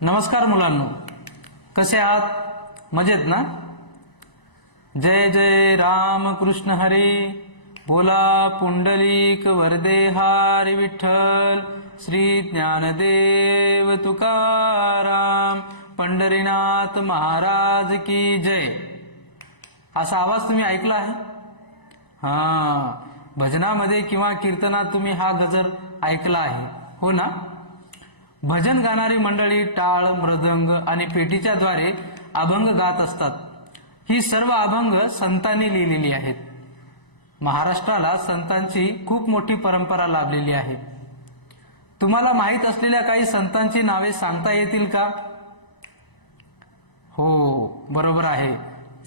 नमस्कार मुलांनो, कसे आहात? मजेत ना? जय जय राम कृष्ण हरी, बोला पुंडलिक वरदे हरी विठ्ठल, श्री ज्ञानदेव तुकाराम, पंढरीनाथ महाराज की जय. असा आवाज तुम्ही ऐकला आहे? भजनामध्ये किंवा कीर्तनात तुम्ही हा गजर ऐकला आहे, हो ना? भजन गाणारी मंडळी टाळ, मृदंग आणि पेटीच्या द्वारे अभंग गात असतात. ही सर्व अभंग संतांनी लिहिलेली आहेत. महाराष्ट्राला संतांची खूप मोठी परंपरा लाभलेली आहे. तुम्हाला माहीत असलेल्या काही संतांची नावे सांगता येतील का? हो, बरोबर आहे.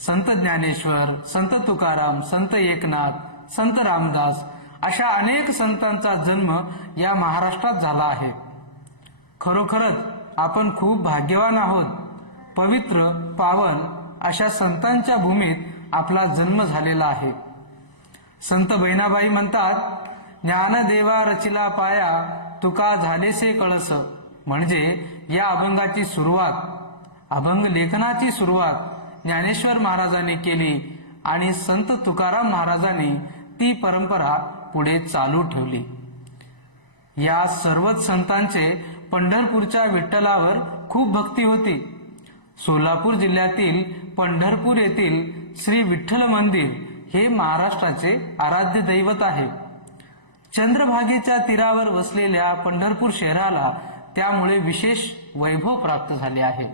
संत ज्ञानेश्वर, संत तुकाराम, संत एकनाथ, संत रामदास अशा अनेक संतांचा जन्म या महाराष्ट्रात झाला आहे. खरोखरच आपण खूप भाग्यवान आहोत. पवित्र, पावन अशा संतांच्या भूमीत आपला जन्म झालेला आहे. संत बहिणाबाई म्हणतात, ज्ञानदेवा रचिला पाया, तुका झालेसे कळस. म्हणजे या अभंगाची सुरुवात, अभंग लेखनाची सुरुवात ज्ञानेश्वर महाराजांनी केली आणि संत तुकाराम महाराजांनी ती परंपरा पुढे चालू ठेवली. या सर्वच संतांचे पंढरपूरच्या विठ्ठलावर खूप भक्ती होती. सोलापूर जिल्ह्यातील पंढरपूर येथील श्री विठ्ठल मंदिर हे महाराष्ट्राचे आराध्य दैवत आहे. चंद्रभागेच्या तीरावर वसलेल्या पंढरपूर शहराला त्यामुळे विशेष वैभव प्राप्त झाले आहे.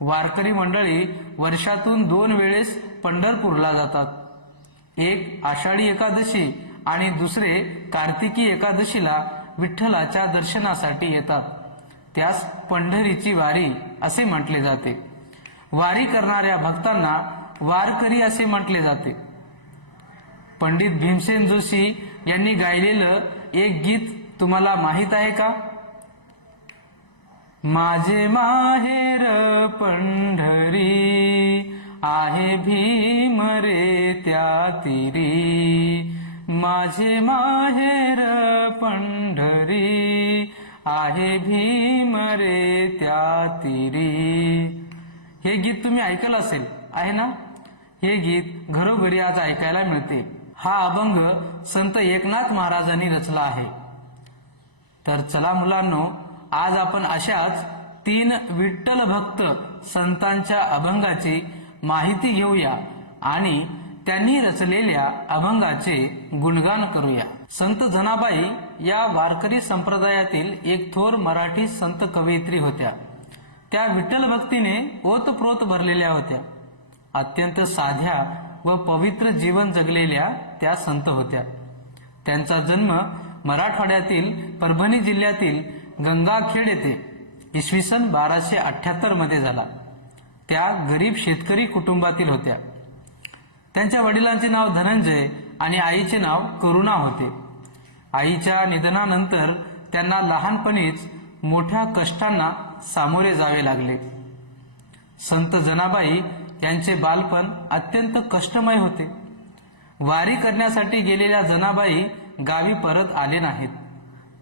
वारकरी मंडळी वर्षातून 2 वेळेस पंढरपूरला जातात. एक आषाढी एकादशी आणि दुसरे कार्तिकी एकादशीला विठ्ठलाच्या दर्शनासाठी येतात. त्यास पंढरीची वारी असे म्हटले जाते. वारी करणाऱ्या भक्तांना वारकरी असे म्हटले जाते. पंडित भीमसेन जोशी यांनी गायलेलं एक गीत तुम्हाला माहीत आहे का? माझे माहेर पंढरी, आहे भीम रे त्या तीरी. माझे माहेर पंढरी, आहे भीम रे त्या तीरी. हे गीत तुम्ही ऐकलं असेल, आहे ना? हे गीत घरोघरी आज ऐकायला मिळते. हा अभंग संत एकनाथ महाराजांनी रचला आहे. तर चला मुलांनो, आज आपण अशाच 3 विठ्ठल भक्त संतांच्या अभंगाची माहिती घेऊया आणि त्यांनी रचलेल्या अभंगाचे गुणगान करूया. संत जनाबाई या वारकरी संप्रदायातील एक थोर मराठी संत कवयित्री होत्या. त्या विठ्ठल भक्तीने ओतप्रोत भरलेल्या होत्या. अत्यंत साध्या व पवित्र जीवन जगलेल्या त्या संत होत्या. त्यांचा जन्म मराठवाड्यातील परभणी जिल्ह्यातील गंगाखेड येथे इसवी सन 1278 मध्ये झाला. त्या गरीब शेतकरी कुटुंबातील होत्या. त्यांच्या वडिलांचे नाव धनंजय आणि आईचे नाव करुणा होते. आईच्या निधनानंतर त्यांना लहानपणीच मोठ्या कष्टांना सामोरे जावे लागले. संत जनाबाई यांचे बालपण अत्यंत कष्टमय होते. वारी करण्यासाठी गेलेल्या जनाबाई गावी परत आले नाहीत.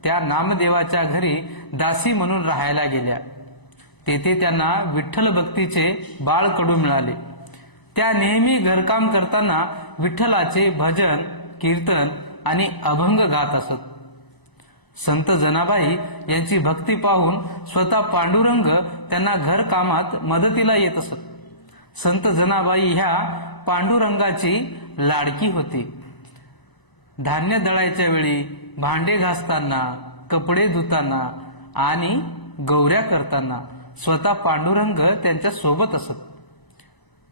त्या नामदेवाच्या घरी दासी म्हणून राहायला गेल्या. तेथे त्यांना विठ्ठल भक्तीचे बाळकडू मिळाले. त्या नेहमी घरकाम करताना विठ्ठलाचे भजन, कीर्तन आणि अभंग गात असत. संत जनाबाई यांची भक्ती पाहून स्वतः पांडुरंग त्यांना घरकामात मदतीला येत असत. संत जनाबाई ह्या पांडुरंगाची लाडकी होती. धान्य दळायच्या वेळी, भांडे घासताना, कपडे धुताना आणि गौऱ्या करताना स्वतः पांडुरंग त्यांच्या सोबत असत.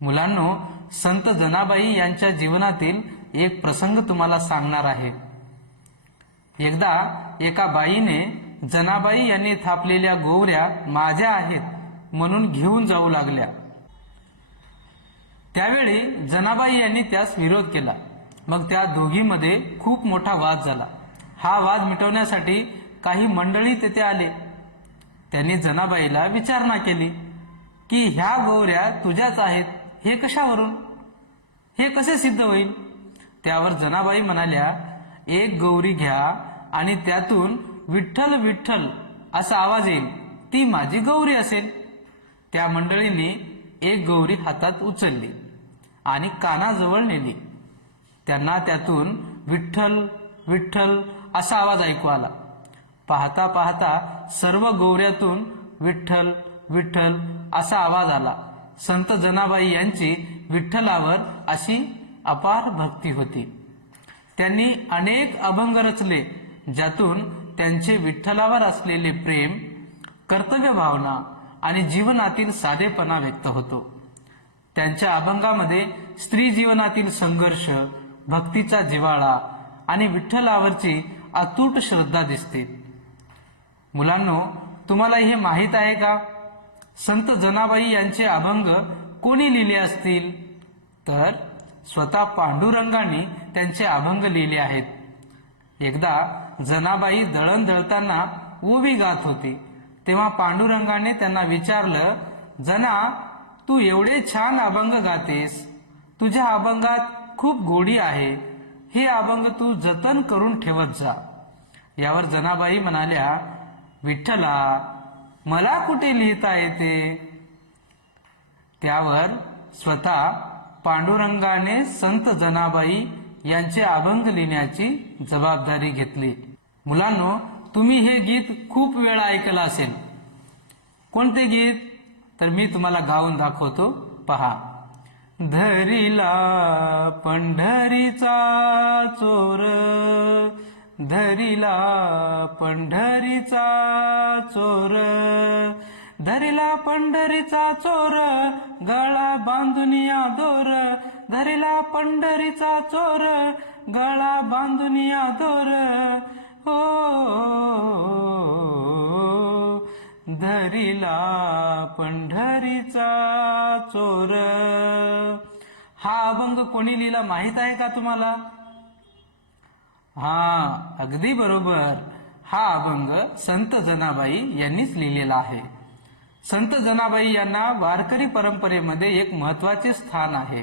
मुलांनो, संत जनाबाई यांच्या जीवनातील एक प्रसंग तुम्हाला सांगणार आहे. एकदा एका बाईने जनाबाई यांनी थापलेल्या गोवऱ्या माझ्या आहेत म्हणून घेऊन जाऊ लागल्या. त्यावेळी जनाबाई यांनी त्यास विरोध केला. मग त्या दोघींमध्ये खूप मोठा वाद झाला. हा वाद मिटवण्यासाठी काही मंडळी तेथे आले. त्यांनी जनाबाईला विचारणा केली की ह्या गोवऱ्या तुझ्याच आहेत, हे कशावरून? हे कसे सिद्ध होईल? त्यावर जनाबाई म्हणाल्या, एक गौरी घ्या आणि त्यातून विठ्ठल विठ्ठल असा आवाज येईल, ती माझी गौरी असेल. त्या मंडळींनी एक गौरी हातात उचलली आणि कानाजवळ नेली. त्यांना त्यातून विठ्ठल विठ्ठल असा आवाज ऐकू आला. पाहता पाहता सर्व गौऱ्यातून विठ्ठल विठ्ठल असा आवाज आला. संत जनाबाई यांची विठ्ठलावर अशी अपार भक्ती होती. त्यांनी अनेक अभंग रचले, ज्यातून त्यांचे विठ्ठलावर असलेले प्रेम, कर्तव्य भावना आणि जीवनातील साधेपणा व्यक्त होतो. त्यांच्या अभंगामध्ये स्त्री जीवनातील संघर्ष, भक्तीचा जिव्हाळा आणि विठ्ठलावरची अतूट श्रद्धा दिसते. मुलांनो, तुम्हाला हे माहीत आहे का? संत जनाबाई यांचे अभंग कोणी लिहिले असतील? तर स्वतः पांडुरंगांनी त्यांचे अभंग लिहिले आहेत. एकदा जनाबाई दळण दळताना ओवी गात होती. तेव्हा पांडुरंगाने त्यांना विचारलं, जना, तू एवढे छान अभंग गातेस, तुझ्या अभंगात खूप गोडी आहे, हे अभंग तू जतन करून ठेवत जा. यावर जनाबाई म्हणाल्या, विठ्ठला, मला कुठे लिहिता येते? त्यावर स्वतः पांडुरंगाने संत जनाबाई यांचे अभंग लिहिण्याची जबाबदारी घेतली. मुलांनो, तुम्ही हे गीत खूप वेळा ऐकलं असेल. कोणते गीत? तर मी तुम्हाला गाऊन दाखवतो, पहा. धरिला पंढरीचा चोर, धरिला पंढरीचा चोर, धरिला पंढरीचा चोर, गळा बांधुनिया दोर, धरिला पंढरीचा चोर, गळा बांधुनिया दोर, हो धरिला पंढरीचा चोर. हा अभंग कोणी लिहिला माहित आहे का तुम्हाला? हा, अगदी बरोबर. हा अभंग संत जनाबाई यांनीच लिहिलेला आहे. संत जनाबाई यांना वारकरी परंपरेमध्ये एक महत्वाचे स्थान आहे.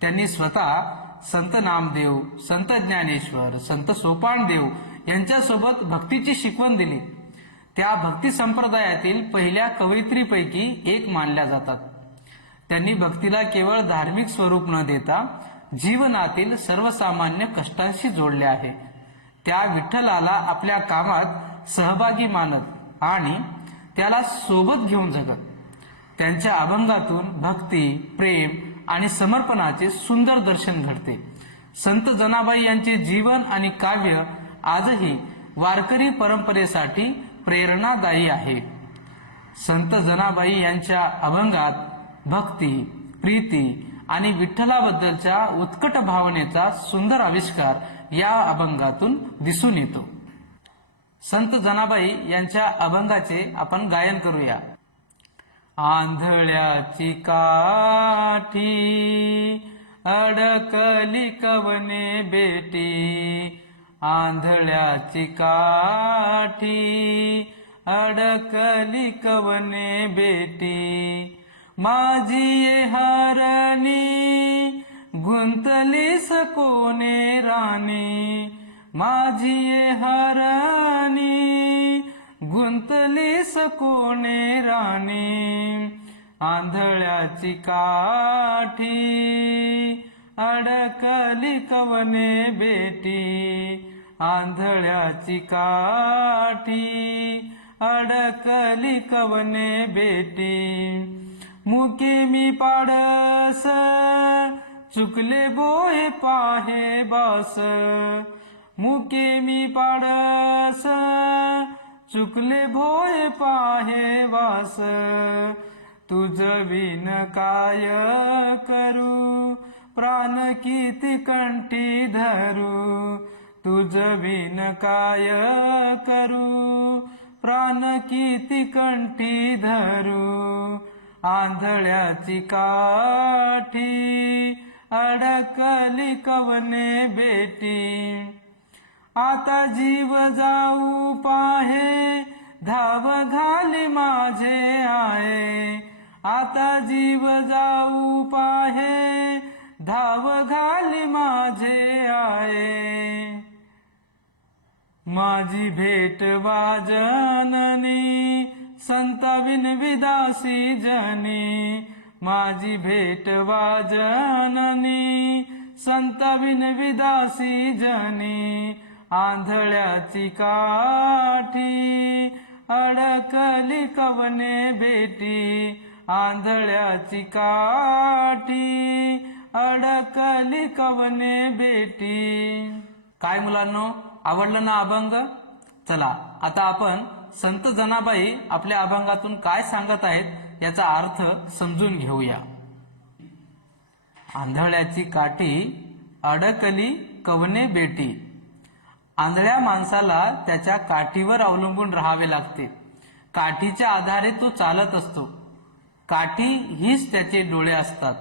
त्यांनी स्वतः संत नामदेव, संत ज्ञानेश्वर, संत सोपानदेव यांच्यासोबत भक्तीची शिकवण दिली. त्या भक्ती संप्रदायातील पहिल्या कवयित्रीपैकी एक मानल्या जातात. त्यांनी भक्तीला केवळ धार्मिक स्वरूप न देता जीवनातील सर्वसामान्य कष्टांशी जोडले आहे. त्या विठ्ठलाला आपल्या कामात सहभागी मानत आणि त्याला सोबत घेऊन जगत. त्यांच्या अभंगातून भक्ती, प्रेम आणि समर्पणाचे सुंदर दर्शन घडते. संत जनाबाई यांचे जीवन आणि काव्य आजही वारकरी परंपरेसाठी प्रेरणादायी आहे. संत जनाबाई यांच्या अभंगात भक्ती, प्रीती आणि विठ्ठलाबद्दलच्या उत्कट भावनेचा सुंदर आविष्कार या अभंगातून दिसून येतो. संत जनाबाई यांच्या अभंगाचे आपण गायन करूया. आंधळ्याची काठी अडकली कवने बेटी, आंधळ्याची काठी अडकली कवने बेटी, माझी ये हरणी गुंतलीस कोणे राणी, माझी ये हरणी गुंतलीस कोणे राणी, आंधळ्याची काठी अडकली कवने बेटी, आंधळ्याची काठी अडकली कवने बेटी, मुके मी पाडस चुकले बोहे पाहे बास, मुके मी पाडस चुकले भोये पाहे वास, तुझ विन काय करू प्राण किती कंठी धरू, तुझ विन काय करू प्राण किती कंठी धरू, आंधळ्याची काठी अडकली कवने बेटी, आता जीव जाऊ पाहे धाव घाली माझे आहे, आता जीव जाऊ पाहे धाव घाली माझे आहे, माझी भेट वाजननी संत विनविदासी जनी माझी भेटवा जननी. संत विनविदासी जनी आंधळ्याची काठी अडकली कवने बेटी. आंधळ्याची काठी अडकली कवने बेटी. काय मुलांनो, आवडलं ना अभंग? चला आता आपण संत जनाबाई आपल्या अभंगातून काय सांगत आहेत याचा अर्थ समजून घेऊया. आंधळ्याची काठी अडकली कवने बेटी. आंधळ्या माणसाला त्याच्या काठीवर अवलंबून राहावे लागते. काठीच्या आधारे तो चालत असतो. काठी हीच त्याचे डोळे असतात.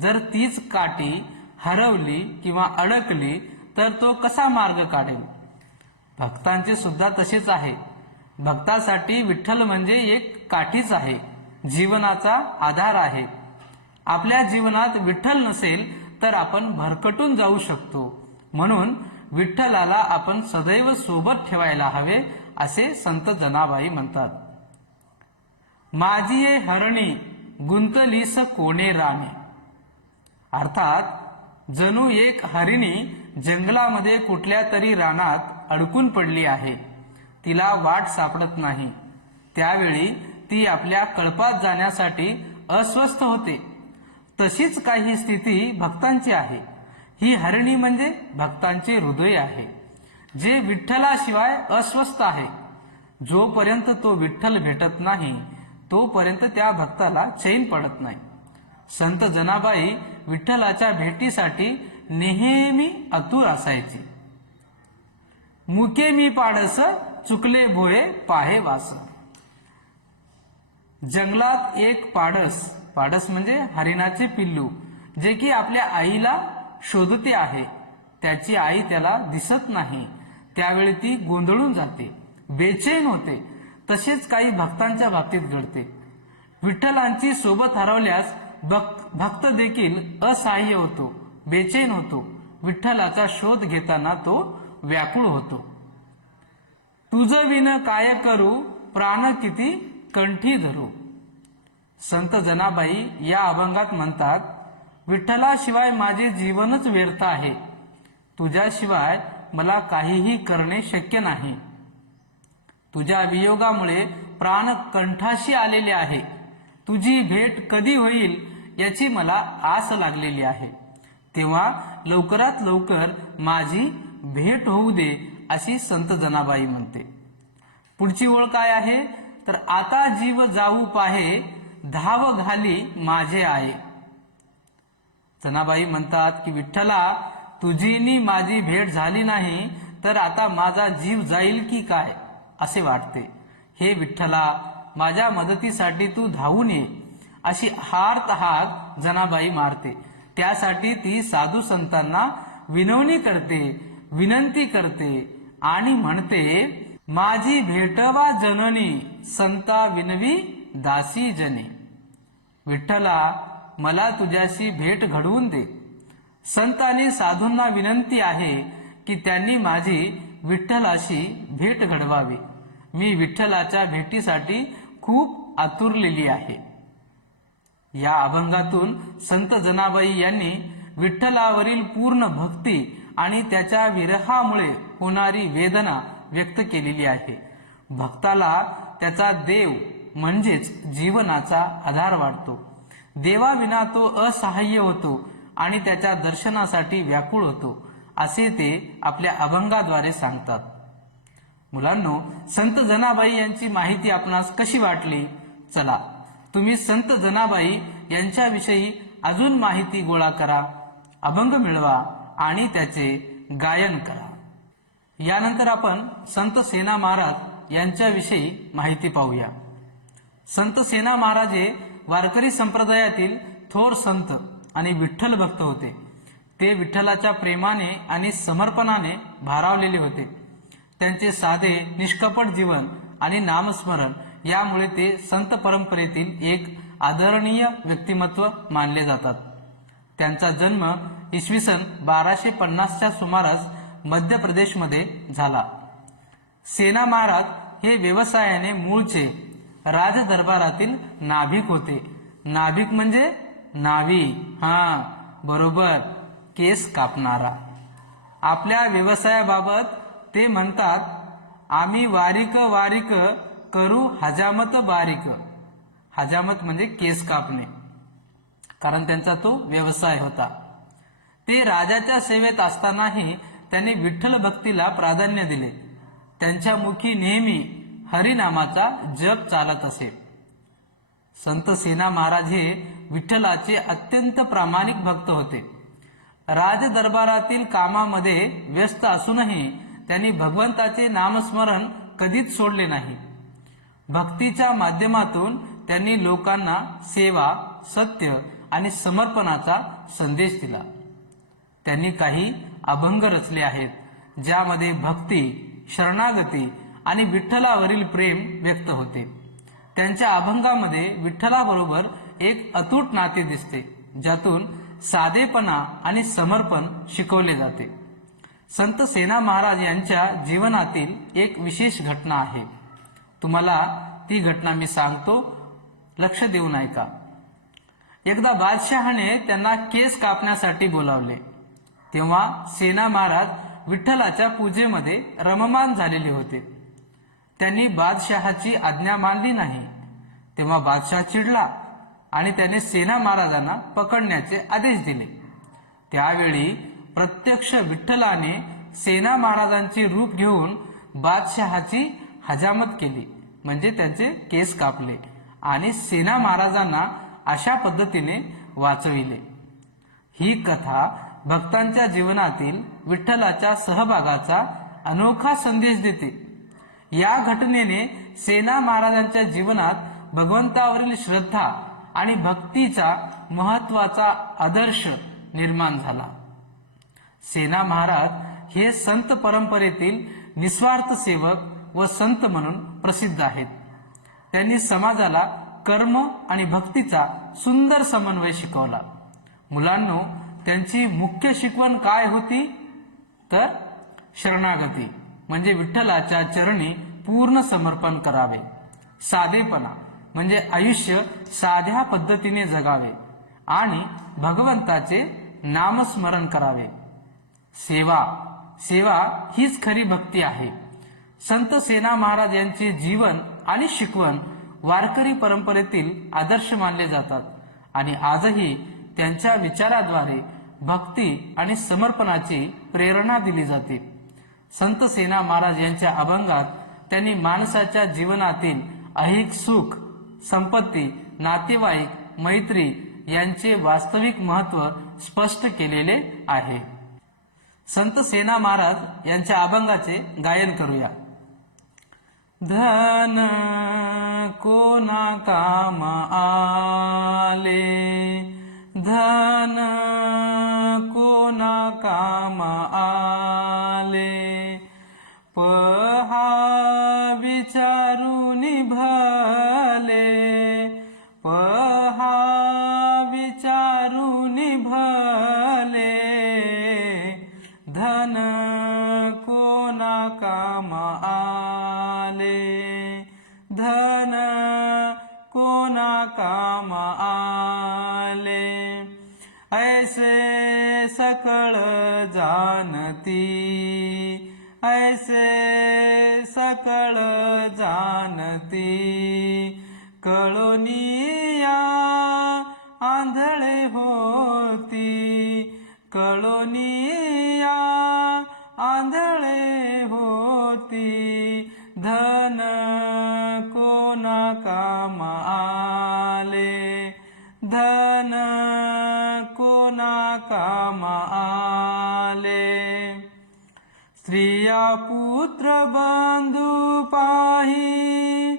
जर तीच काठी हरवली किंवा अडकली तर तो कसा मार्ग काढेल? भक्तांचे सुद्धा तसेच आहे. भक्तासाठी विठ्ठल म्हणजे एक काठीच आहे, जीवनाचा आधार आहे. आपल्या जीवनात विठ्ठल नसेल तर आपण भरकटून जाऊ शकतो. म्हणून विठ्ठलाला आपण सदैव सोबत ठेवायला हवे असे संत जनाबाई म्हणतात. माझी ये हरणी गुंतलीस कोणे राणी. अर्थात जणू एक हरिणी जंगलामध्ये कुठल्या तरी रानात अडकून पडली आहे. तिला वाट सापडत नाही. त्यावेळी ती आपल्या कळपात जाण्यासाठी अस्वस्थ होते. तशीच काही स्थिती भक्तांची आहे. ही हरिणी म्हणजे भक्तांचे हृदय आहे, जे विठ्ठलाशिवाय अस्वस्थ आहे. जोपर्यंत तो विठ्ठल भेटत नाही तोपर्यंत त्या भक्ताला चैन पडत नाही. संत जनाबाई विठ्ठलाच्या भेटीसाठी नेहमी आतुर असायची. मुके मी पाडस चुकले भोये पाहे वास. जंगलात एक पाडस म्हणजे हरिणाचे पिल्लू, जे की आपल्या आईला शोधते आहे. त्याची आई त्याला दिसत नाही. त्यावेळी ती गोंधळून जाते, बेचैन होते. तसेच काही भक्तांच्या बाबतीत घडते. विठ्ठलांची सोबत हरवल्यास भक्त देखील असहाय्य होतो, बेचैन होतो. विठ्ठलाचा शोध घेताना तो व्याकुळ होतो. तुझ विन काय करू प्राण किती कंठी धरू. संत जनाबाई या अभंगात म्हणतात, विठ्ठलाशिवाय माझे जीवनच व्यर्थ आहे. तुझ्याशिवाय मला काहीही करणे शक्य नाही. तुझ्या वियोगामुळे प्राण कंठाशी आलेले आहे. तुझी भेट कधी होईल याची मला आस लागलेली आहे. तेव्हा लवकरात लवकर माझी भेट होऊ दे अशी संत जनाबाई म्हणते. पुढची ओळ काय आहे तर, आता जीव जाऊ पाहे धाव घाली माझे आहे. जनाबाई म्हणतात की विठ्ठला, तुझीनी माझी भेट झाली नाही तर आता माझा जीव जाईल की काय असे वाटते. हे विठ्ठला, माझ्या मदतीसाठी तू धावून ये अशी हार्थ हाक जनाबाई मारते. त्यासाठी ती साधू संतांना विनवणी करते, विनंती करते आणि म्हणते, माझी भेटवा जननी संता विनवी दासी जनी. विठ्ठला, मला तुझ्याशी भेट घडवून दे. संत आणि साधूंना विनंती आहे की त्यांनी माझी विठ्ठलाशी भेट घडवावी. मी विठ्ठलाच्या भेटीसाठी खूप आतुरलेली आहे. या अभंगातून संत जनाबाई यांनी विठ्ठलावरील पूर्ण भक्ती आणि त्याच्या विरहामुळे होणारी वेदना व्यक्त केलेली आहे. भक्ताला त्याचा देव म्हणजेच जीवनाचा आधार वाटतो. देवाविना तो असहाय्य होतो आणि त्याच्या दर्शनासाठी व्याकुळ होतो, असे ते आपल्या अभंगाद्वारे सांगतात. मुलांनो, संत जनाबाई यांची माहिती आपणास कशी वाटली? चला, तुम्ही संत जनाबाई यांच्याविषयी अजून माहिती गोळा करा, अभंग मिळवा आणि त्याचे गायन करा. यानंतर आपण संत सेना महाराज यांच्याविषयी माहिती पाहूया. संत सेना महाराज हे वारकरी संप्रदायातील थोर संत आणि विठ्ठल भक्त होते. ते विठ्ठलाच्या प्रेमाने आणि समर्पणाने भारावलेले होते. त्यांचे साधे निष्कपट जीवन आणि नामस्मरण यामुळे ते संत परंपरेतील एक आदरणीय व्यक्तिमत्व मानले जातात. त्यांचा जन्म इसवी सन 1250च्या सुमारास मध्य प्रदेशमध्ये झाला. सेना महाराज हे व्यवसायाने मूळचे राजदरबारातील नाभिक होते. नाभिक म्हणजे नावी, बरोबर, केस कापणारा. आपल्या व्यवसायाबाबत ते म्हणतात, आम्ही वारीक वारीक करू हजामत बारीक. हजामत म्हणजे केस कापणे, कारण त्यांचा तो व्यवसाय होता. ते राजाच्या सेवेत असतानाही त्यांनी विठ्ठल भक्तीला प्राधान्य दिले. त्यांच्या मुखी नेहमी हरिनामाचा जप चालत असे. संत सेना महाराज हे विठ्ठलाचे अत्यंत प्रामाणिक भक्त होते. राजदरबारातील कामामध्ये व्यस्त असूनही त्यांनी भगवंताचे नामस्मरण कधीच सोडले नाही. भक्तीच्या माध्यमातून त्यांनी लोकांना सेवा, सत्य आणि समर्पणाचा संदेश दिला. त्यांनी काही अभंग रचले आहेत, ज्यामध्ये भक्ती, शरणागती आणि विठ्ठलावरील प्रेम व्यक्त होते. त्यांच्या अभंगामध्ये विठ्ठलाबरोबर एक अतूट नाते दिसते, ज्यातून साधेपणा आणि समर्पण शिकवले जाते. संत सेना महाराज यांच्या जीवनातील एक विशेष घटना आहे. तुम्हाला ती घटना मी सांगतो, लक्ष देऊन ऐका. एकदा बादशहाने त्यांना केस कापण्यासाठी बोलावले. तेव्हा सेना महाराज विठ्ठलाच्या पूजेमध्ये रममान झालेले होते. त्यांनी बादशहाची आज्ञा मानली नाही. तेव्हा बादशाह चिडला आणि त्याने सेना महाराजांना पकडण्याचे आदेश दिले. त्यावेळी प्रत्यक्ष विठ्ठलाने सेना महाराजांचे रूप घेऊन बादशहाची हजामत केली, म्हणजे त्यांचे केस कापले आणि सेना महाराजांना अशा पद्धतीने वाचविले. ही कथा भक्तांच्या जीवनातील विठ्ठलाच्या सहभागाचा अनोखा संदेश देते. या घटनेने सेना महाराजांच्या जीवनात भगवंतावरील श्रद्धा आणि भक्तीचा महत्वाचा आदर्श निर्माण झाला. सेना महाराज हे संत परंपरेतील निस्वार्थ सेवक व संत म्हणून प्रसिद्ध आहेत. त्यांनी समाजाला कर्म आणि भक्तीचा सुंदर समन्वय शिकवला. मुलांनो, त्यांची मुख्य शिकवण काय होती तर शरणागती, म्हणजे विठ्ठलाच्या चरणी पूर्ण समर्पण करावे. साधेपणा म्हणजे आयुष्य साध्या पद्धतीने जगावे आणि भगवंताचे नामस्मरण करावे. सेवा हीच खरी भक्ती आहे. संत सेना महाराज यांचे जीवन आणि शिकवण वारकरी परंपरेतील आदर्श मानले जातात आणि आजही त्यांच्या विचाराद्वारे भक्ती आणि समर्पणाची प्रेरणा दिली जाते. संत सेना महाराज यांच्या अभंगात त्यांनी माणसाच्या जीवनातील ऐहिक सुख, संपत्ती, नातेवाईक, मैत्री यांचे वास्तविक महत्व स्पष्ट केलेले आहे. संत सेना महाराज यांच्या अभंगाचे गायन करूया. धन कोणा काम आले, धन कोणा काम आले, पहा विचारून भले, पहा विचारून भले, धन कोणा काम आले, धन कोणा काम आले, ऐसे सकळ जानती, ऐसे सकळ जानती, कळोनिया आंधळे होती, कळोनिया आंधळे होती, धन कोणा काम आले, धन कोणा काम आले, स्त्रिया पुत्र बंधू पाही,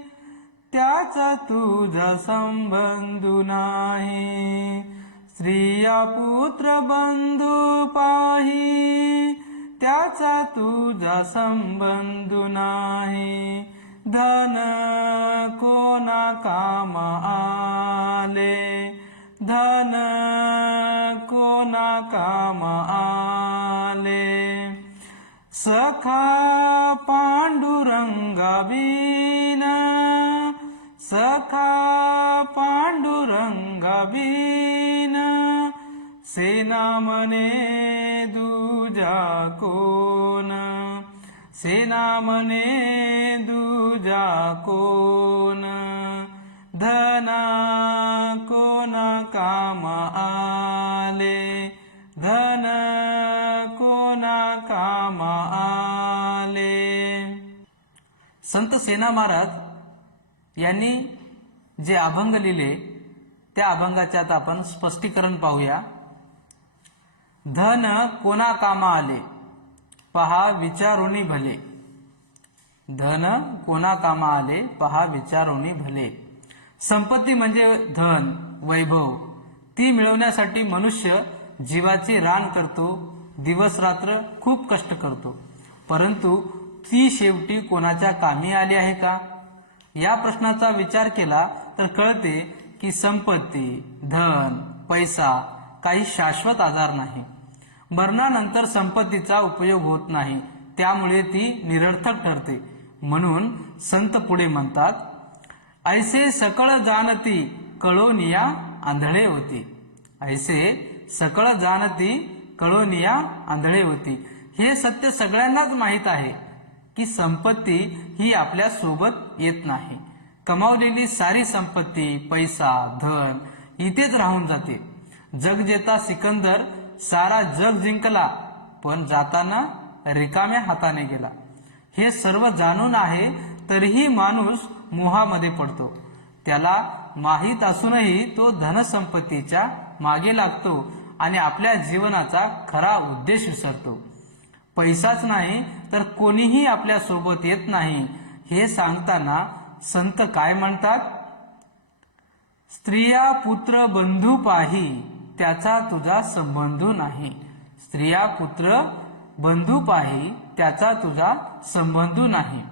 त्याचा तुझा संबंधू नाही, स्त्रिया पुत्र बंधू पाही, त्याचा तुझा संबंधू नाही, धन कोणा काम आले, धन कोणा काम आले, सखा पांडुरंगा बिन, सखा पांडुरंगा बिन सेना मने दूजा कोण, सेना मने दूजा कोण, धना कोणा कामा आले, धन कोणा कामा आले. संत सेना महाराज यांनी जे अभंग लिहिले त्या अभंगाचे आता आपण स्पष्टीकरण पाहूया. धन कोणा कामा आले, पहा विचारोनी भले. धन कोणा कामा आले, पहा विचारोनी भले. संपत्ती म्हणजे धन, वैभव. ती मिळवण्यासाठी मनुष्य जीवाचे रान करतो, दिवस रात्र खूप कष्ट करतो. परंतु ती शेवटी कोणाच्या कामी आली आहे का? या प्रश्नाचा विचार केला तर कळते की संपत्ती, धन, पैसा काही शाश्वत आधार नाही. मरणानंतर संपत्तीचा उपयोग होत नाही, त्यामुळे ती निरर्थक ठरते. म्हणून संत पुढे म्हणतात, ऐसे सकळ जाणती कळोनिया आंधळे होती. ऐसे सकळ जाणती कळोनिया आंधळे होती. हे सत्य सगळ्यांनाच माहीत आहे की संपत्ती ही आपल्या सोबत येत नाही. कमावलेली सारी संपत्ती, पैसा, धन इथेच राहून जाते. जगजेता सिकंदर सारा जग जिंकला, पण जाताना रिकाम्या हाताने गेला. हे सर्व जाणून आहे तरीही माणूस मोहामध्ये पडतो. त्याला माहीत असूनही तो धनसंपत्तीच्या मागे लागतो आणि आपल्या जीवनाचा खरा उद्देश विसरतो. पैसाच नाही तर कोणीही आपल्या सोबत येत नाही हे सांगताना संत काय म्हणतात? स्त्रिया पुत्र बंधू पाही, त्याचा तुझा संबंध नाही. स्त्रिया पुत्र बंधू पाही, त्याचा तुझा संबंध नाही.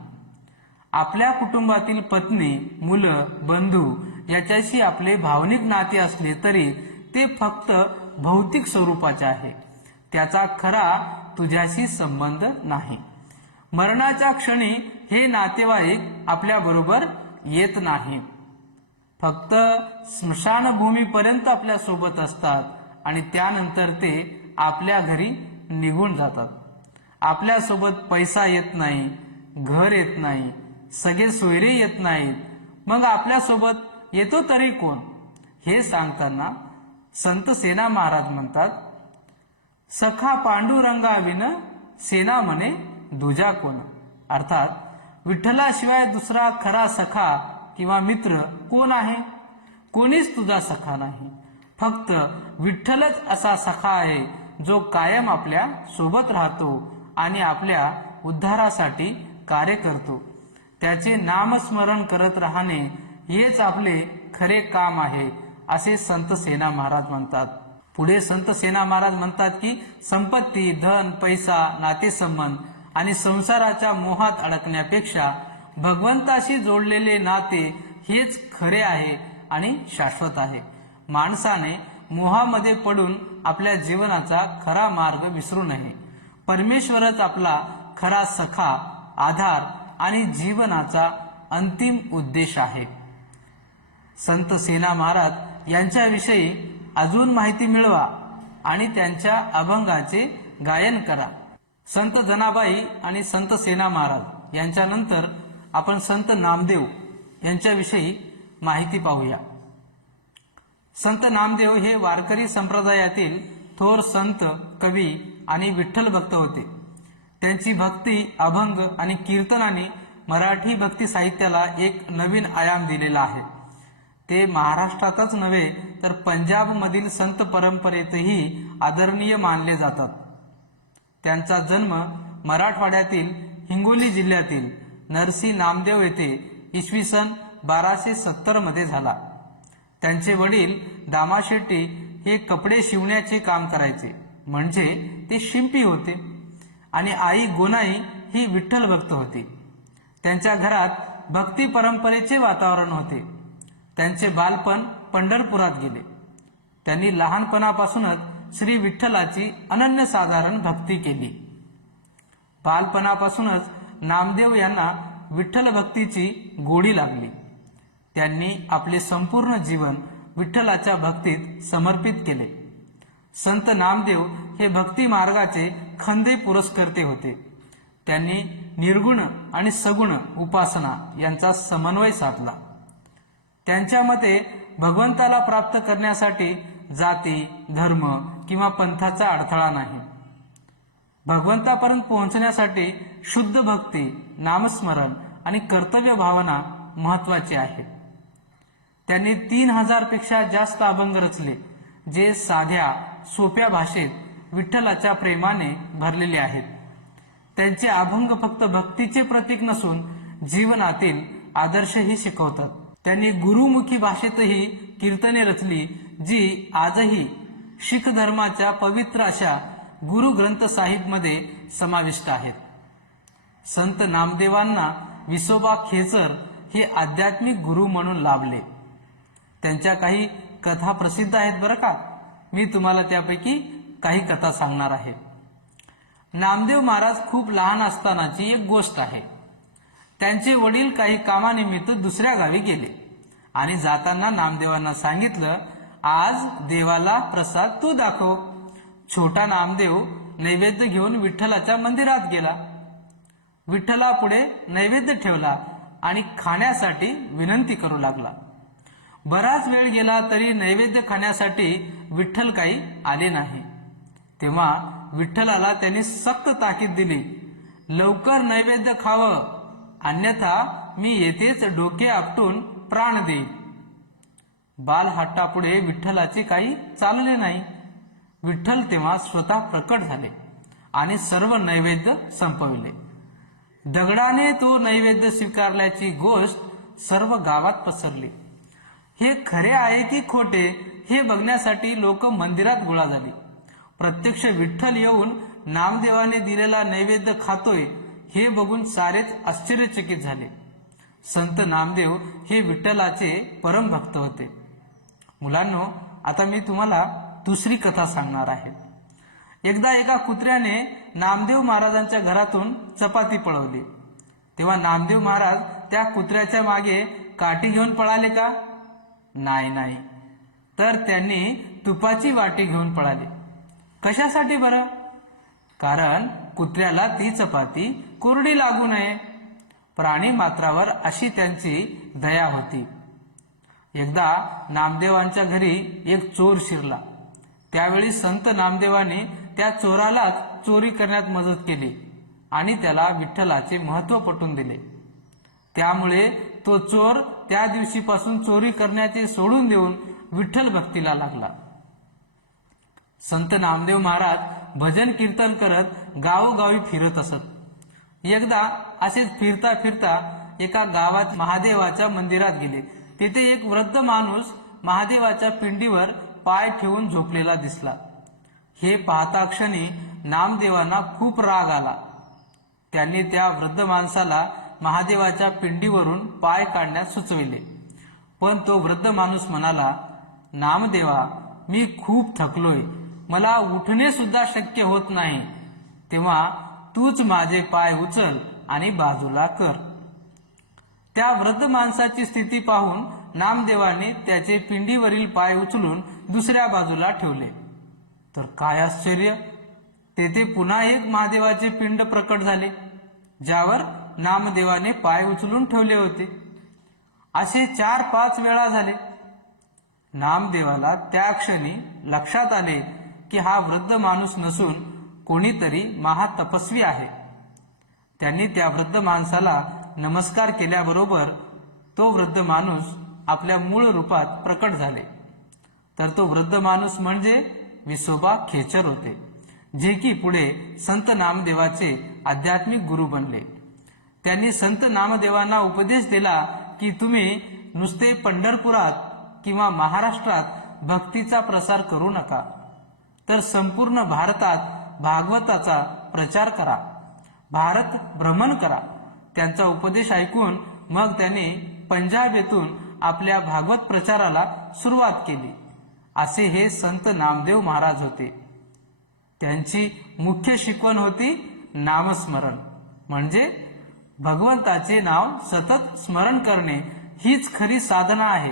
आपल्या कुटुंबातील पत्नी, मुलं, बंधू याच्याशी आपले भावनिक नाते असले तरी ते फक्त भौतिक स्वरूपाचे आहे. त्याचा खरा तुझ्याशी संबंध नाही. मरणाच्या क्षणी हे नातेवाईक आपल्या बरोबर येत नाही. फक्त स्मशानभूमीपर्यंत आपल्या सोबत असतात आणि त्यानंतर ते आपल्या घरी निघून जातात. आपल्या सोबत पैसा येत नाही, घर येत नाही, सगळे सोयरे येत नाहीत. मग आपल्या सोबत येतो तरी कोण? हे सांगताना संत सेना महाराज म्हणतात, सखा पांडुरंगाविन सेना म्हणे दुजा कोण. अर्थात विठ्ठलाशिवाय दुसरा खरा सखा किंवा मित्र कोण आहे? कोणीच तुझा सखा नाही. फक्त विठ्ठलच असा सखा आहे जो कायम आपल्या सोबत राहतो आणि आपल्या उद्धारासाठी कार्य करतो. त्याचे नामस्मरण करत राहणे हेच आपले खरे काम आहे, असे संत सेना महाराज म्हणतात. पुढे संत सेना महाराज म्हणतात की संपत्ती, धन, पैसा, नातेसंबंध आणि संसाराच्या मोहात अडकण्यापेक्षा भगवंताशी जोडलेले नाते हेच खरे आहे आणि शाश्वत आहे. माणसाने मोहामध्ये पडून आपल्या जीवनाचा खरा मार्ग विसरू नये. परमेश्वरच आपला खरा सखा, आधार आणि जीवनाचा अंतिम उद्देश आहे. संत सेना महाराज यांच्याविषयी अजून माहिती मिळवा आणि त्यांच्या अभंगाचे गायन करा. संत जनाबाई आणि संत सेना महाराज यांच्यानंतर आपण संत नामदेव यांच्याविषयी माहिती पाहूया. संत नामदेव हे वारकरी संप्रदायातील थोर संत, कवी आणि विठ्ठल भक्त होते. त्यांची भक्ती, अभंग आणि कीर्तनाने मराठी भक्ती साहित्याला एक नवीन आयाम दिलेला आहे. ते महाराष्ट्रातच नव्हे तर पंजाबमधील संत परंपरेतही आदरणीय मानले जातात. त्यांचा जन्म मराठवाड्यातील हिंगोली जिल्ह्यातील नरसी नामदेव येथे इसवी सन 1270 मध्ये झाला. त्यांचे वडील दामाशेट्टी हे कपडे शिवण्याचे काम करायचे, म्हणजे ते शिंपी होते. आणि आई गोनाई ही विठ्ठल भक्त होती. त्यांच्या घरात भक्ती परंपरेचे वातावरण होते. त्यांचे बालपण पंढरपुरात गेले. त्यांनी लहानपणापासूनच श्री विठ्ठलाची अनन्यसाधारण भक्ती केली. बालपणापासूनच नामदेव यांना विठ्ठल भक्तीची गोडी लागली. त्यांनी आपले संपूर्ण जीवन विठ्ठलाच्या भक्तीत समर्पित केले. संत नामदेव हे भक्ती मार्गाचे खंदे पुरस्कर्ते होते. त्यांनी निर्गुण आणि सगुण उपासना यांचा समन्वय साधला. त्यांच्या मते भगवंताला प्राप्त करण्यासाठी जाती, धर्म किंवा पंथाचा अडथळा नाही. भगवंतापर्यंत पोहोचण्यासाठी शुद्ध भक्ती, नामस्मरण आणि कर्तव्य भावना महत्वाची आहे. त्यांनी 3000 पेक्षा जास्त अभंग रचले, जे साध्या सोप्या भाषेत विठ्ठलाच्या प्रेमाने भरलेले आहेत. त्यांचे अभंग फक्त भक्तीचे प्रतीक नसून जीवनातील आदर्शही शिकवतात. त्यांनी गुरुमुखी भाषेतही कीर्तने रचली, जी आजही शीख धर्माच्या पवित्र अशा गुरु ग्रंथ साहिब मध्ये समाविष्ट आहेत. संत नामदेवांना विसोबा खेचर हे आध्यात्मिक गुरु म्हणून लाभले. त्यांच्या काही कथा प्रसिद्ध आहेत बरं का. मी तुम्हाला त्यापैकी काही कथा सांगणार आहे. नामदेव महाराज खूप लहान असतानाची एक गोष्ट आहे. त्यांचे वडील काही कामानिमित्त दुसऱ्या गावी गेले आणि जाताना नामदेवांना सांगितलं, आज देवाला प्रसाद तू दाखव. छोटा नामदेव नैवेद्य घेऊन विठ्ठलाच्या मंदिरात गेला. विठ्ठलापुढे नैवेद्य ठेवला आणि खाण्यासाठी विनंती करू लागला. बराच वेळ गेला तरी नैवेद्य खाण्यासाठी विठ्ठल काही आले नाही. तेव्हा विठ्ठलाला त्यांनी सक्त ताकीद दिली, लवकर नैवेद्य खावं, अन्यथा मी येथेच डोके आपटून प्राण देईन. बालहट्टापुढे विठ्ठलाचे काही चालले नाही. विठ्ठल तेव्हा स्वतः प्रकट झाले आणि सर्व नैवेद्य संपविले. दगडाने तो नैवेद्य स्वीकारल्याची गोष्ट सर्व गावात पसरली. हे खरे आहे की खोटे हे बघण्यासाठी लोक मंदिरात गोळा झाली. प्रत्यक्ष विठ्ठल येऊन नामदेवाने दिलेला नैवेद्य खातोय हे बघून सारेच आश्चर्यचकित झाले. संत नामदेव हे विठ्ठलाचे परम भक्त होते. मुलांनो, आता मी तुम्हाला दुसरी कथा सांगणार आहे. एकदा एका कुत्र्याने नामदेव महाराजांच्या घरातून चपाती पळवली. तेव्हा नामदेव महाराज त्या कुत्र्याच्या मागे काठी घेऊन पळाले का? नाही, तर त्यांनी तुपाची वाटी घेऊन पळाले. कशासाठी बरं? कारण कुत्र्याला ती चपाती कोरडी लागू नये. प्राणी मात्रावर अशी त्यांची दया होती. एकदा नामदेवांच्या घरी एक चोर शिरला. त्यावेळी संत नामदेवाने त्या चोरालाच चोरी करण्यात मदत केली आणि त्याला विठ्ठलाचे महत्त्व पटवून दिले. त्यामुळे तो चोर त्या दिवशीपासून चोरी करण्याचे सोडून देऊन विठ्ठल भक्तीला लागला. संत नामदेव महाराज भजन कीर्तन करत गावोगावी फिरत असत. एकदा असेच फिरता फिरता एका गावात महादेवाच्या मंदिरात गेले. तिथे एक वृद्ध माणूस महादेवाच्या पिंडीवर पाय ठेवून झोपलेला दिसला. हे पाहता क्षणी नामदेवांना खूप राग आला. त्यांनी त्या वृद्ध माणसाला महादेवाच्या पिंडीवरून पाय काढण्यास सुचविले. पण तो वृद्ध माणूस म्हणाला, नामदेवा, मी खूप थकलोय, मला उठणे सुद्धा शक्य होत नाही. तेव्हा तूच माझे पाय उचल आणि बाजूला कर. त्या वृद्ध माणसाची स्थिती पाहून नामदेवाने त्याचे पिंडीवरील पाय उचलून दुसऱ्या बाजूला ठेवले. तर काय आश्चर्य, तेथे पुन्हा एक महादेवाचे पिंड प्रकट झाले, ज्यावर नामदेवाने पाय उचलून ठेवले होते. असे 4-5 वेळा झाले. नामदेवाला त्या क्षणी लक्षात आले की हा वृद्ध माणूस नसून कोणीतरी महातपस्वी आहे. त्यांनी त्या वृद्ध माणसाला नमस्कार केल्याबरोबर तो वृद्ध माणूस आपल्या मूळ रूपात प्रकट झाले. तर तो वृद्ध माणूस म्हणजे विसोबा खेचर होते, जे की पुढे संत नामदेवाचे आध्यात्मिक गुरु बनले. त्यांनी संत नामदेवांना उपदेश दिला की तुम्ही नुसते पंढरपुरात किंवा महाराष्ट्रात भक्तीचा प्रसार करू नका, तर संपूर्ण भारतात भागवताचा प्रचार करा, भारत भ्रमण करा. त्यांचा उपदेश ऐकून मग त्यांनी पंजाब येथून आपल्या भागवत प्रचाराला सुरुवात केली. असे हे संत नामदेव महाराज होते. त्यांची मुख्य शिकवण होती नामस्मरण, म्हणजे भगवंताचे नाव सतत स्मरण करणे, हीच खरी साधना आहे.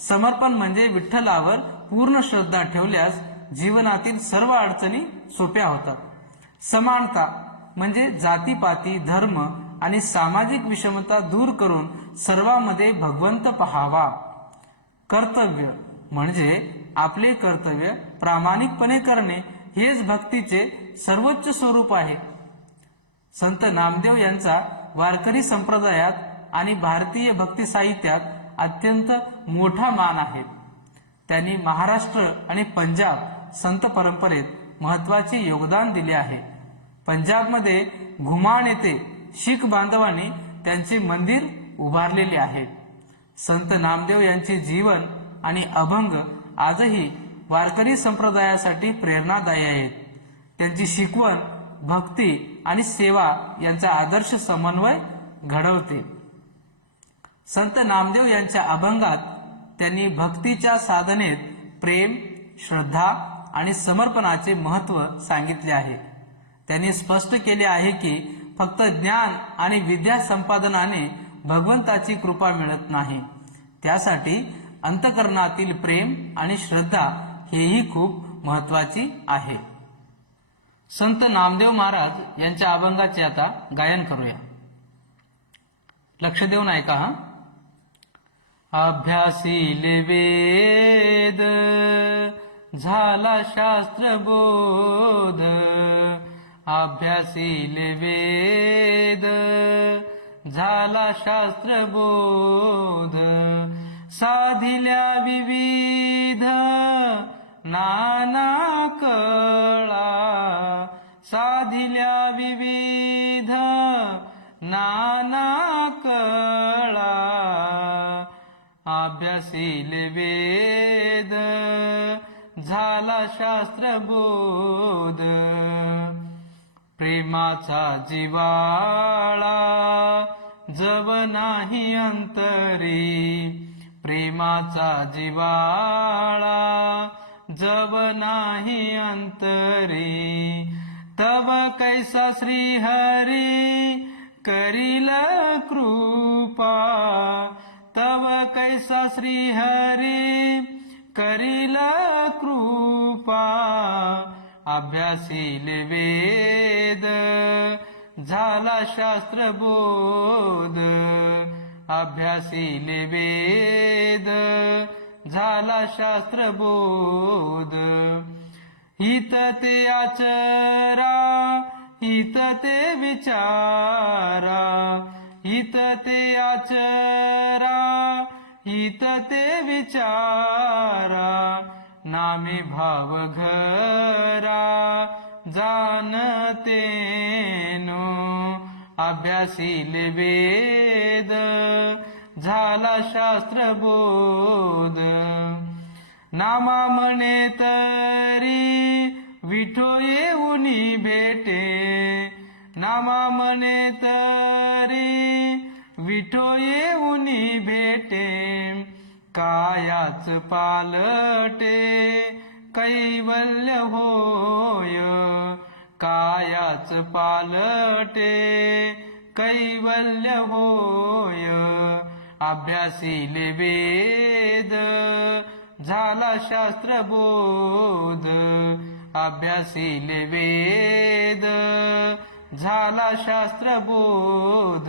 समर्पण म्हणजे विठ्ठलावर पूर्ण श्रद्धा ठेवल्यास जीवनातील सर्व अडचणी सोप्या होतात. समानता म्हणजे जातीपाती, धर्म आणि सामाजिक विषमता दूर करून सर्वांमध्ये भगवंत पहावा. कर्तव्य म्हणजे आपले कर्तव्य प्रामाणिकपणे करणे हेच भक्तीचे सर्वोच्च स्वरूप आहे. संत नामदेव यांचा वारकरी संप्रदायात आणि भारतीय भक्ती साहित्यात अत्यंत मोठा मान आहे. त्यांनी महाराष्ट्र आणि पंजाब संत परंपरेत महत्वाचे योगदान दिले आहे. पंजाबमध्ये घुमान येथे शीख बांधवांनी त्यांचे मंदिर उभारलेले आहे. संत नामदेव यांचे जीवन आणि अभंग आजही वारकरी संप्रदायासाठी प्रेरणादायी आहेत. त्यांची शिकवण भक्ती आणि सेवा यांचा आदर्श समन्वय घडवते. संत नामदेव यांच्या अभंगात त्यांनी भक्तीच्या साधनेत प्रेम, श्रद्धा आणि समर्पणाचे महत्त्व सांगितले आहे. त्यांनी स्पष्ट केले आहे की फक्त ज्ञान आणि विद्या संपादनाने भगवंताची कृपा मिळत नाही. त्यासाठी अंतःकरणातील प्रेम आणि श्रद्धा हेही खूप महत्वाची आहे. संत नामदेव महाराज यांच्या अभंगाचे आता गायन करूया. लक्ष देऊन ऐका हा. अभ्यासीले वेद झाला शास्त्र बोध, अभ्यासीले वेद झाला शास्त्र बोध, साधिल्या विविध नाना कळा, साधिल्या विविध नाना कळा, अभ्यासीले वेद झाला शास्त्र बोध, प्रेमाचा जिवाळा जव नाही अंतरी, प्रेमाचा जिवाळा जव नाही अंतरी, तव कैसा श्रीहरी करील कृपा, तव कैसा श्रीहरी करील कृपा, अभ्यासीले वेद झाला शास्त्र बोध, अभ्यासीले वेद झाला शास्त्र बोध, हित ते आचरा हित ते विचारा, हित ते आचरा हित ते विचारा, नामे भाव घरा जाणते नो, अभ्यासीले वेद झाला शास्त्र बोध, नामा म्हणे तरी विठो येऊनी भेटे, नामा म्हणे तरी विठो येऊनी भेटे, कायाच पालटे कैवल्य होय, कायाच पालटे कैवल्य होय, अभ्यासीले वेद झाला शास्त्र बोध, अभ्यासीले वेद झाला शास्त्र बोध.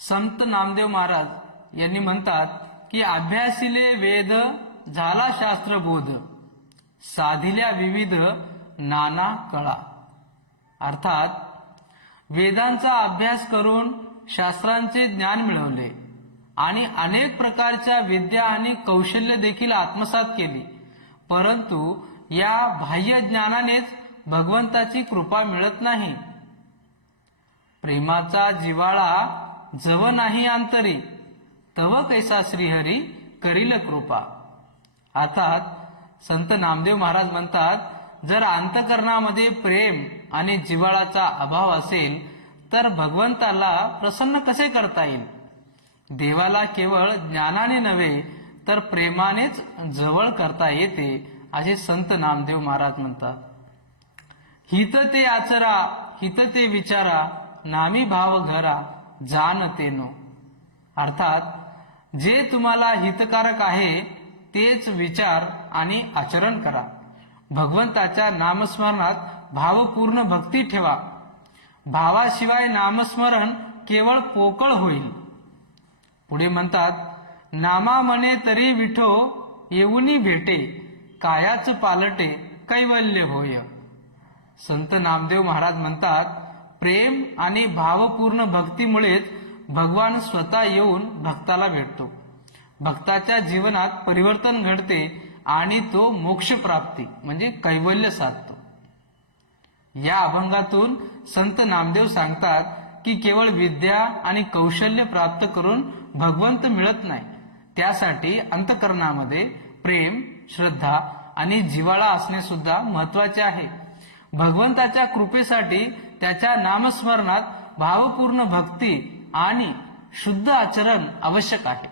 संत नामदेव महाराज यांनी म्हणतात की अभ्यासीले वेद झाला शास्त्र बोध, साधिल्या विविध नाना कळा. अर्थात वेदांचा अभ्यास करून शास्त्रांचे ज्ञान मिळवले आणि अनेक प्रकारच्या विद्या आणि कौशल्य देखील आत्मसात केली, परंतु या बाह्य ज्ञानानेच भगवंताची कृपा मिळत नाही. प्रेमाचा जिवाळा जव नाही अंतरी, तव कैसा श्रीहरी करील कृपा. अर्थात संत नामदेव महाराज म्हणतात, जर अंतःकरणामध्ये प्रेम आणि जिव्हाळाचा अभाव असेल तर भगवंताला प्रसन्न कसे करता येईल. देवाला केवळ ज्ञानाने नव्हे तर प्रेमानेच जवळ करता येते असे संत नामदेव महाराज म्हणतात. हित ते आचरा हित ते विचारा, नामी भाव घरा जाणतेनो. अर्थात जे तुम्हाला हितकारक आहे तेच विचार आणि आचरण करा. भगवंताच्या नामस्मरणात भावपूर्ण भक्ती ठेवा. भावाशिवाय नामस्मरण केवळ पोकळ होईल. पुढे म्हणतात, नामा म्हणे तरी विठो येऊनी भेटे, कायाच पालटे कैवल्य होय. संत नामदेव महाराज म्हणतात, प्रेम आणि भावपूर्ण भक्तीमुळेच भगवान स्वतः येऊन भक्ताला भेटतो. भक्ताच्या जीवनात परिवर्तन घडते आणि तो मोक्ष प्राप्ती म्हणजे कैवल्य साधतो. या अभंगातून संत नामदेव सांगतात की केवळ विद्या आणि कौशल्य प्राप्त करून भगवंत मिळत नाही. त्यासाठी अंतःकरणामध्ये प्रेम, श्रद्धा आणि जिव्हाळा असणे सुद्धा महत्वाचे आहे. भगवंताच्या कृपेसाठी त्याच्या नामस्मरणात भावपूर्ण भक्ती आणि शुद्ध आचरण आवश्यक आहे.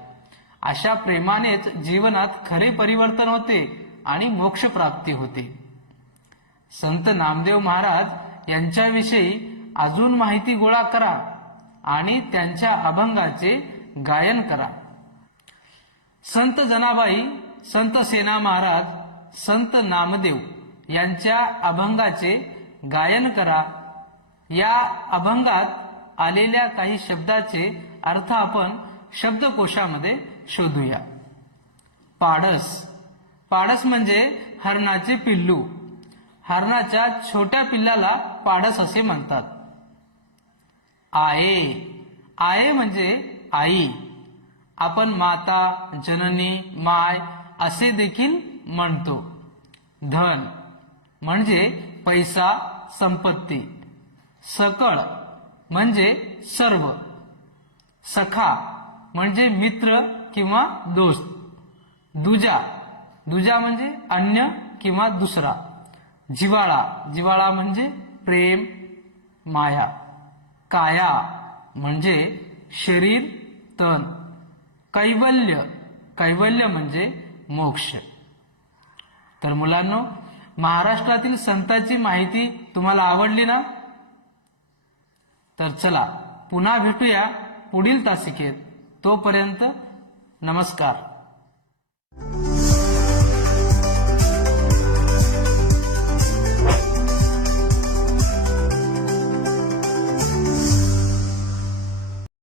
अशा प्रेमानेच जीवनात खरे परिवर्तन होते आणि मोक्ष प्राप्ती होते. संत नामदेव महाराज यांच्याविषयी अजून माहिती गोळा करा आणि त्यांच्या अभंगाचे गायन करा. संत जनाबाई, संत सेना महाराज, संत नामदेव यांच्या अभंगाचे गायन करा. या अभंगात आलेल्या काही शब्दाचे अर्थ आपण शब्दकोशामध्ये शोधूया. पाडस. पाडस म्हणजे हरणाचे पिल्लू. हरणाच्या छोट्या पिल्लाला पाडस असे म्हणतात. आये. आये म्हणजे आई. आपण माता, जननी, माय असे देखील म्हणतो. धन म्हणजे पैसा, संपत्ती. सकळ म्हणजे सर्व. सखा म्हणजे मित्र किंवा दोस्त. दुजा. दुजा म्हणजे अन्य किंवा दुसरा. जिव्हाळा. जिव्हाळा म्हणजे प्रेम, माया. काया म्हणजे शरीर, तन. कैवल्य. कैवल्य म्हणजे मोक्ष. तर मुलांनो, महाराष्ट्रातील संतांची माहिती तुम्हाला आवडली ना? तर चला पुन्हा भेटूया पुढील तासिकेत. तोपर्यंत नमस्कार.